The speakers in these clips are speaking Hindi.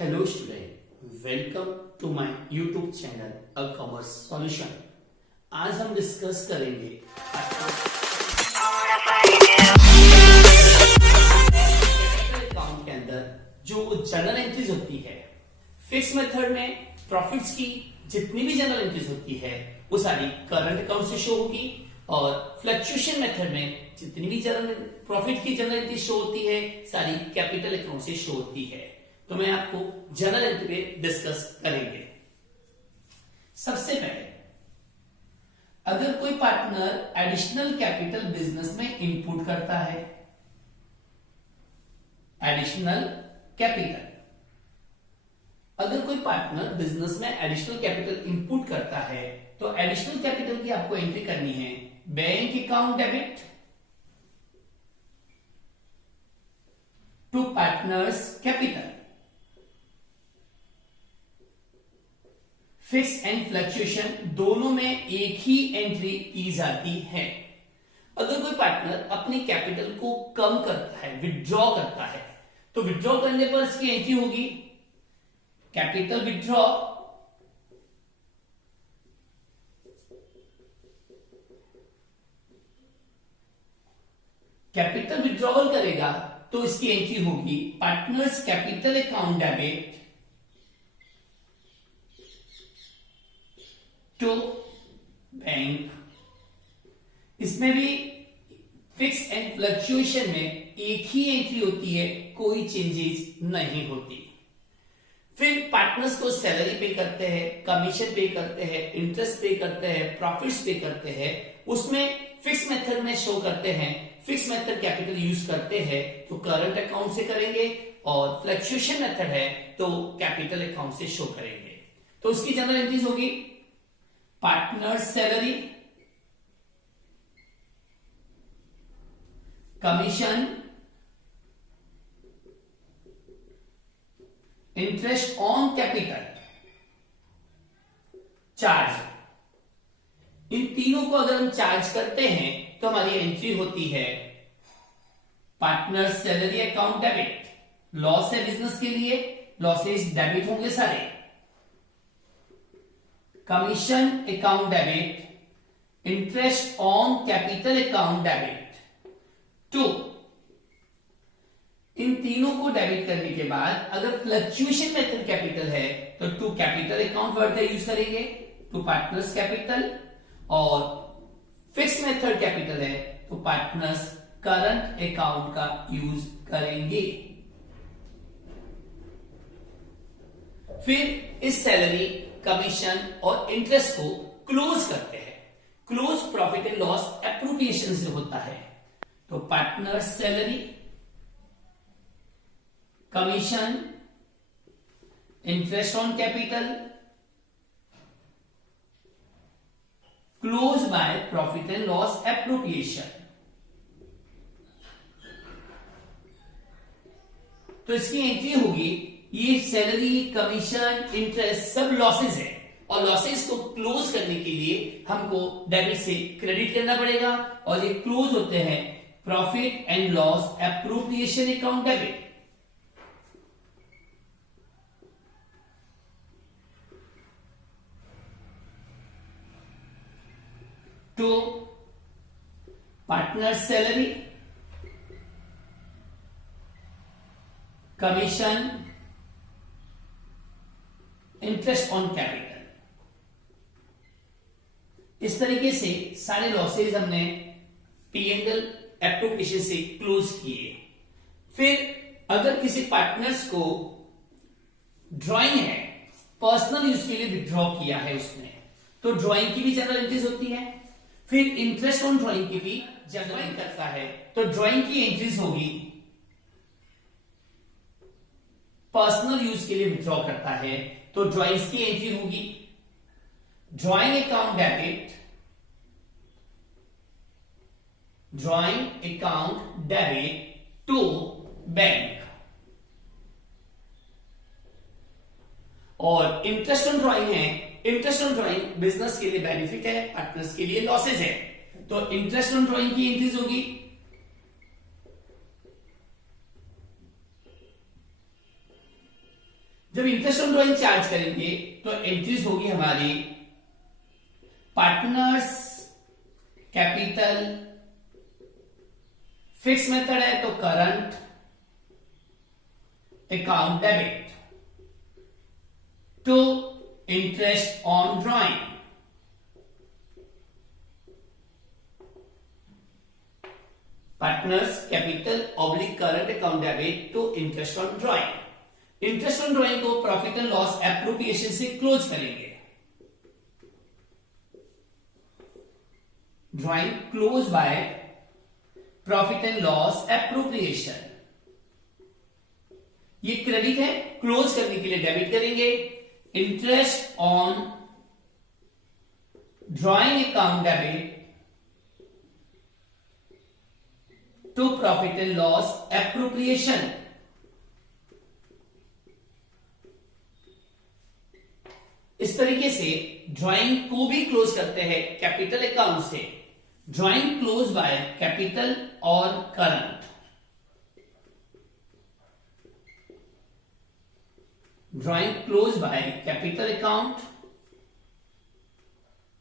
Hello student, welcome to my YouTube channel a commerce solution. आज हम डिस्कस करेंगे अकाउंट के अंदर जो जनरल एंट्रीज होती है। फिक्स मेथड में प्रॉफिट्स की जितनी भी जनरल एंट्रीज होती है वो सारी करंट अकाउंट से शो होगी, और फ्लक्चुएशन मेथड में जितनी भी जनरल प्रॉफिट की जनरल एंट्री शो होती है सारी कैपिटल अकाउंट से शो होती है। तो मैं आपको जनरल एंट्री पे डिस्कस करेंगे। सबसे पहले, अगर कोई पार्टनर एडिशनल कैपिटल बिजनेस में इनपुट करता है, एडिशनल कैपिटल, अगर कोई पार्टनर बिजनेस में एडिशनल कैपिटल इनपुट करता है तो एडिशनल कैपिटल की आपको एंट्री करनी है bank account debit to partners capital. Fix and fluctuation दोनों में एक ही एंट्री की जाती है। अगर कोई पार्टनर अपनी कैपिटल को कम करता है, विथड्रॉ करता है, तो विथड्रॉ करने पर इसकी एंट्री होगी कैपिटल विथड्रॉ कैपिटल विथड्रॉवल करेगा तो इसकी एंट्री होगी partners capital account debit to bank. इसमें भी फिक्स एंड फ्लक्चुएशन में एक ही एंट्री होती है, कोई चेंजेस नहीं होती। फिर पार्टनर्स को सैलरी पे करते हैं, कमीशन पे करते हैं, इंटरेस्ट पे करते हैं, प्रॉफिट्स पे करते हैं। उसमें फिक्स मेथड में शो करते हैं, फिक्स मेथड कैपिटल यूज करते हैं तो करंट अकाउंट से करेंगे, और फ्लक्चुएशन मेथड है तो कैपिटल अकाउंट से शो करेंगे। तो उसकी जनरल एंट्रीज होगी partner salary, commission, interest on capital, charge. इन तीनों को अगर हम चार्ज करते हैं तो हमारी एंट्री होती है partner salary account debit. Loss है बिजनेस के लिए, लॉसेस डेबिट होंगे सारे। Commission account debit, interest on capital account debit too. इन तीनों को डेबिट करने के बाद अगर फ्लक्चुएशन मेथड कैपिटल है तो टू कैपिटल अकाउंट वर्ड का यूज करेंगे, टू पार्टनर्स कैपिटल, और फिक्स मेथड कैपिटल है तो पार्टनर्स करंट अकाउंट का यूज करेंगे। फिर इस सैलरी, कमीशन और इंटरेस्ट को क्लोज करते हैं। Close profit and loss appropriation से होता है। तो partner salary, commission, interest on capital, close by profit and loss appropriation. तो इसकी एंट्री होगी, ये सैलरी, कमीशन, इंटरेस्ट सब लॉसेस है, और लॉसेस को क्लोज करने के लिए हमको डेबिट से क्रेडिट करना पड़ेगा, और ये क्लोज होते हैं profit and loss appropriation account debit. To partner salary, commission, interest on capital. इस तरीके से सारे लॉसेज हमने P&L एप्रोप्रिएशन से क्लोज किए। फिर अगर किसी पार्टनर्स को ड्राइंग है, पर्सनल यूज के लिए विथड्रॉ किया है उसने, तो ड्राइंग की भी जनरल एंट्रीज होती है। फिर इंटरेस्ट ऑन ड्राइंग की भी जनरल करता है तो ड्राइंग की एंट्रीज होगी, पर्सनल यूज के लिए विथड्रॉ करता है तो ड्राइंग्स की एंट्री होगी drawing account debit, drawing account debit to bank. और इंटरेस्ट ऑन ड्राइंग है, इंटरेस्ट ऑन ड्राइंग बिजनेस के लिए बेनिफिट है, पार्टनर्स के लिए लॉसेज है, तो इंटरेस्ट ऑन ड्राइंग की एंट्रीज होगी जब इंटरेस्ट ऑन ड्राइंग चार्ज करेंगे तो एंट्रीज होगी हमारी पार्टनर्स कैपिटल, फिक्स मेथड है तो current account debit to interest on drawing. Partners capital oblique current account debit to interest on drawing. Interest on drawing को प्रॉफिट एंड लॉस एप्रोप्रिएशन से क्लोज करेंगे। Drawing close by profit and loss appropriation. ये क्रेडिट है, क्लोज करने के लिए डेबिट करेंगे। Interest on drawing account debit to profit and loss appropriation. इस तरीके से ड्राइंग को भी क्लोज करते हैं कैपिटल अकाउंट से। ड्राइंग क्लोज बाय कैपिटल और current. Drawing close by capital account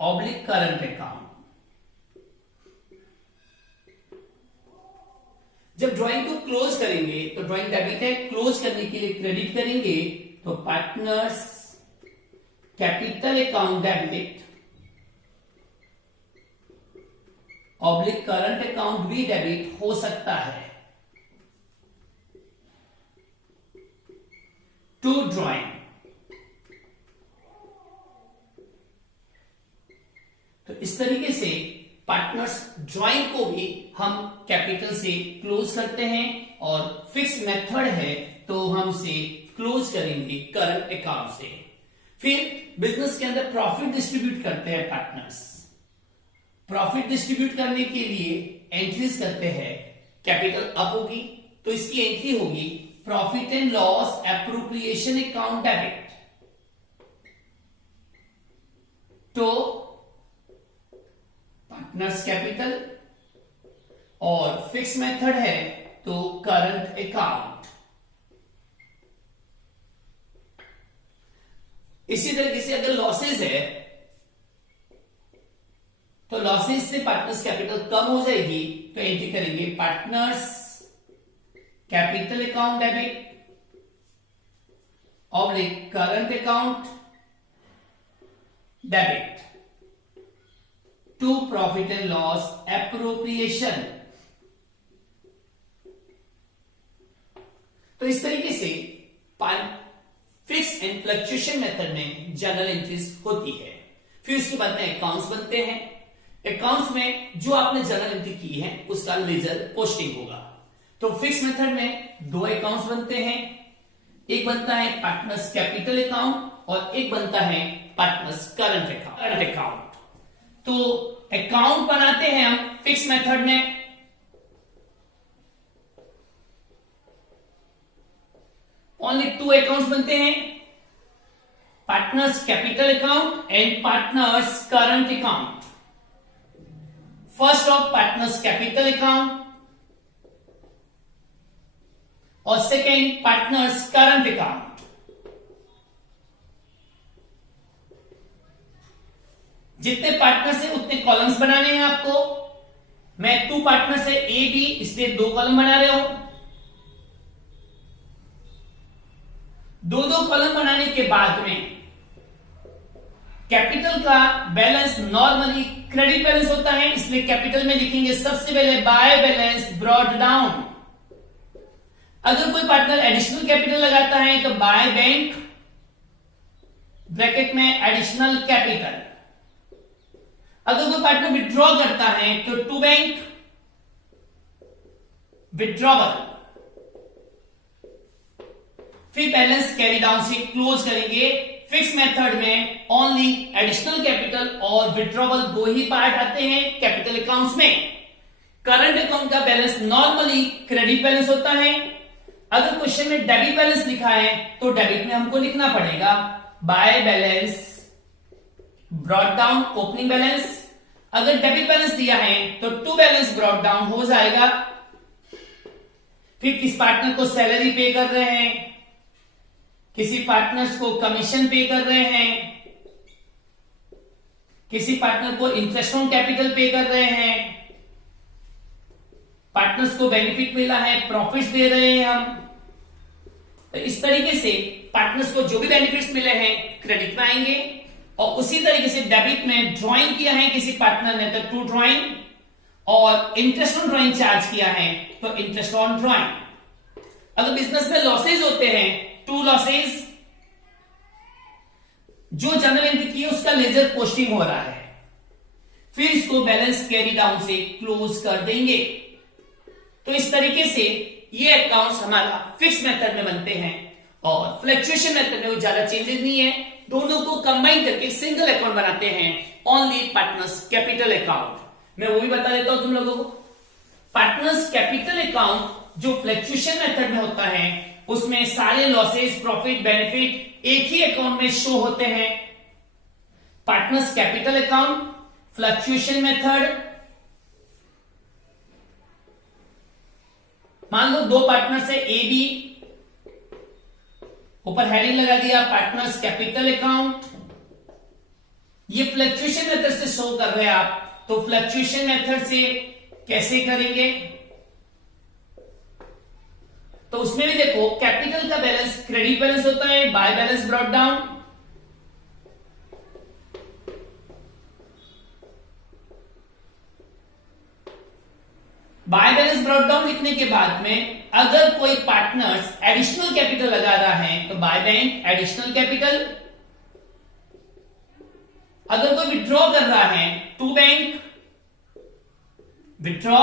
oblique current account. जब ड्राइंग को क्लोज करेंगे तो ड्राइंग डेबिट है, क्लोज करने के लिए क्रेडिट करेंगे तो partners capital account debit oblique current account भी डेबिट हो सकता है टू ड्राइंग। तो इस तरीके से पार्टनर्स ड्राइंग को भी हम कैपिटल से क्लोज करते हैं और फिक्स मेथड है तो हम से क्लोज करेंगे करंट अकाउंट से। फिर बिजनेस के अंदर प्रॉफिट डिस्ट्रीब्यूट करते हैं पार्टनर्स। प्रॉफिट डिस्ट्रीब्यूट करने के लिए एंट्रीज करते हैं। कैपिटल अप होगी तो इसकी एंट्री होगी profit and loss appropriation account debit तो पार्टनर्स कैपिटल और फिक्स मेथड है तो करंट अकाउंट। इसी तरीके से अगर लॉसेस है तो लॉसेस से पार्टनर्स कैपिटल कम हो जाएगी तो एंट्री करेंगे partners capital account debit oblique current account debit to profit and loss appropriation. तो इस तरीके से फिक्स एंड फ्लक्चुएशन मेथड में जर्नल एंट्रीज होती है। फिर उसके बाद में अकाउंट्स बनते हैं। अकाउंट्स में जो आपने जर्नल एंट्री की है उसका लेजर पोस्टिंग होगा। तो फिक्स मेथड में दो अकाउंट्स बनते हैं। एक बनता है पार्टनर्स कैपिटल अकाउंट और एक बनता है पार्टनर्स करंट अकाउंट। तो अकाउंट बनाते हैं हम फिक्स मेथड में। ओनली टू अकाउंट्स बनते हैं, partners capital account and partners current account. First of partners capital account और सेकेंड पार्टनर्स करंट अकाउंट। जितने पार्टनर्स हैं उतने कॉलम्स बनाने हैं आपको। मैं टू पार्टनर्स है ए बी इसलिए दो कॉलम बना रहे हो। दो दो कॉलम बनाने के बाद में कैपिटल का बैलेंस नॉर्मली क्रेडिट बैलेंस होता है इसलिए कैपिटल में लिखेंगे सबसे पहले बाय बैलेंस ब्रॉट डाउन। अगर कोई पार्टनर एडिशनल कैपिटल लगाता है तो बाय बैंक ब्रैकेट में एडिशनल कैपिटल। अगर कोई पार्टनर विड्रॉ करता है तो टू बैंक विड्रॉवल। फिर बैलेंस कैरी डाउन से क्लोज करेंगे। फिक्स मेथड में ओनली एडिशनल कैपिटल और विड्रॉवल दो ही पार्ट आते हैं कैपिटल अकाउंट्स में। करंट अकाउंट का बैलेंस नॉर्मली क्रेडिट बैलेंस होता है। अगर क्वेश्चन में डेबिट बैलेंस लिखा है तो डेबिट में हमको लिखना पड़ेगा by balance brought down opening balance. अगर डेबिट बैलेंस दिया है तो टू बैलेंस ब्रॉट डाउन हो जाएगा। फिर किस पार्टनर को सैलरी पे कर रहे हैं किसी पार्टनर्स को कमीशन पे कर रहे हैं, किसी पार्टनर को इंटरेस्ट ऑन कैपिटल पे कर रहे हैं, पार्टनर्स को बेनिफिट मिला है, प्रॉफिट्स दे रहे हैं हम। तो इस तरीके से पार्टनर्स को जो भी बेनिफिट्स मिले हैं क्रेडिट में आएंगे, और उसी तरीके से डेबिट में ड्राइंग किया है किसी पार्टनर ने तो टू ड्राइंग, और इंटरेस्ट ऑन ड्राइंग चार्ज किया है तो इंटरेस्ट ऑन ड्राइंग। अगर बिजनेस में लॉसेज होते हैं, टू लॉसेज, जो जनरल एंट्री की है उसका लेजर पोस्टिंग हो रहा है, फिर इसको बैलेंस कैरी डाउन से क्लोज कर देंगे। तो इस तरीके से ये अकाउंट्स हमारा फिक्स मेथड में बनते हैं, और फ्लक्चुएशन मेथड में ज्यादा चेंजेस नहीं है, दोनों को कंबाइन करके सिंगल अकाउंट बनाते हैं, ओनली पार्टनर्स कैपिटल अकाउंट। मैं वो भी बता देता हूं तुम लोगों को। पार्टनर्स कैपिटल अकाउंट जो फ्लक्चुएशन मेथड में होता है उसमें सारे लॉसेस, प्रॉफिट, बेनिफिट एक ही अकाउंट में शो होते हैं। Partners capital account, fluctuation method, मान लो दो पार्टनर्स है ए बी, ऊपर हेडिंग लगा दिया पार्टनर्स कैपिटल अकाउंट, ये फ्लक्चुएशन मेथड से शो कर रहे हैं आप। तो फ्लक्चुएशन मेथड से कैसे करेंगे, तो उसमें भी देखो कैपिटल का बैलेंस क्रेडिट बैलेंस होता है, by balance brought down, by balance brought down लिखने के बाद में अगर कोई पार्टनर्स एडिशनल कैपिटल लगा रहा है तो बाय बैंक एडिशनल कैपिटल, अगर कोई विड्रॉ कर रहा है टू बैंक विड्रॉ,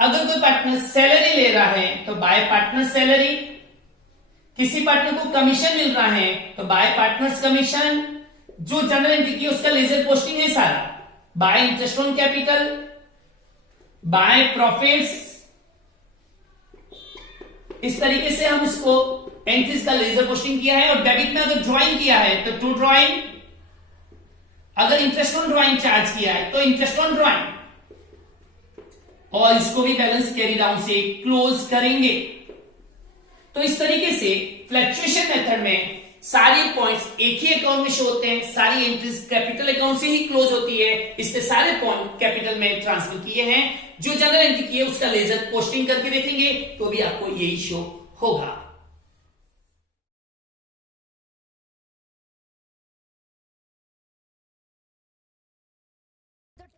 अगर कोई पार्टनर सैलरी ले रहा है तो बाय पार्टनर सैलरी, किसी पार्टनर को कमीशन मिल रहा है तो बाय पार्टनर्स कमीशन, जो जनरल एंट्री की उसका लेजर पोस्टिंग है सारा, by interest on capital, by profits. इस तरीके से हम इसको एंट्रीज का लेजर पोस्टिंग किया है। और डेबिट में अगर ड्राइंग किया है तो टू ड्राइंग, अगर इंटरेस्ट ऑन ड्राइंग चार्ज किया है तो इंटरेस्ट ऑन ड्राइंग, और इसको भी बैलेंस कैरी डाउन से क्लोज करेंगे। तो इस तरीके से फ्लक्चुएशन मेथड में सारे पॉइंट्स एक ही अकाउंट में शो होते हैं, सारी एंट्रीज कैपिटल अकाउंट से ही क्लोज होती है, इसके सारे पॉइंट कैपिटल में ट्रांसफर किए हैं। जो जनरल एंट्री की है उसका लेजर पोस्टिंग करके देखेंगे तो भी आपको यही शो होगा।